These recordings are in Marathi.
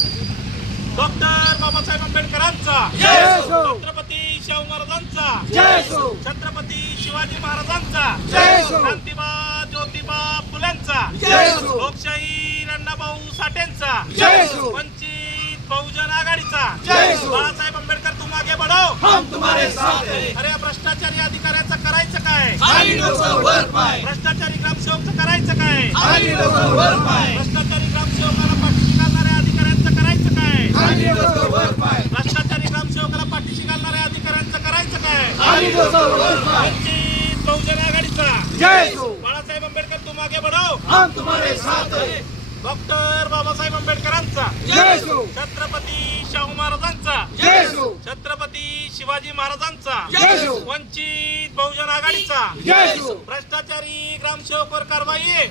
डॉक्टर बाबासाहेब आंबेडकरांचा छत्रपती शाहू महाराजांचा छत्रपती शिवाजी महाराजांचा क्रांतिबा ज्योतिबा फुल्यांचा लोकशाही अण्णाभाऊ साठेंचा वंचित बहुजन आघाडीचा बाळासाहेब आंबेडकर तुम्हाला आगे अरे भ्रष्टाचारी अधिकाऱ्याचा करायचं काय? भ्रष्टाचारी वंचित बहुजन आघाडीचा जय असो. बाळासाहेब आंबेडकर तुम आगे बढो हम तुम्हारे साथ हैं डॉक्टर बाबासाहेब आंबेडकरांचा. छत्रपती शाहू महाराजांचा. छत्रपती शिवाजी महाराजांचा. वंचित बहुजन आघाडीचा. भ्रष्टाचारी ग्रामसेवकवर कारवाई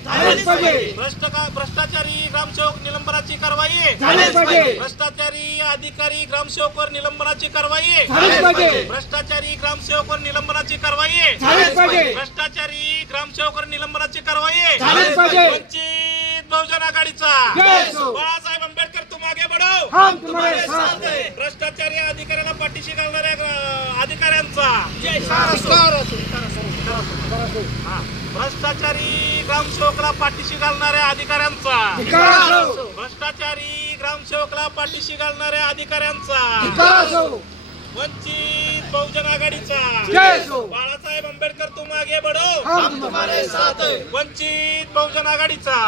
भ्रष्टाचारी ग्रामसेवक निलंबनाची कारवाई भ्रष्टाचारी अधिकारी ग्रामसेवकवर निलंबनाची कारवाई भ्रष्टाचारी ग्रामसेवकवर निलंबनाची कारवाई भ्रष्टाचारी ग्रामसेवकवर निलंबनाची कारवाई वंचित बहुजन आघाडीचा. बाळासाहेब आंबेडकर तुम आगे बढो हम तुम्हारे साथ हैं भ्रष्टाचारी अधिकाऱ्याला पाठीशी घालणाऱ्या अधिकाऱ्यांचा हा. भ्रष्टाचारी ग्रामसेवकला पाठीशी घालणाऱ्या अधिकाऱ्यांचा. भ्रष्टाचारी ग्रामसेवकला पाठीशी घालणाऱ्या अधिकाऱ्यांचा. वंचित बहुजन आघाडीचा. बाळासाहेब आंबेडकर तुम्हारे साथ हैं वंचित बहुजन आघाडीचा.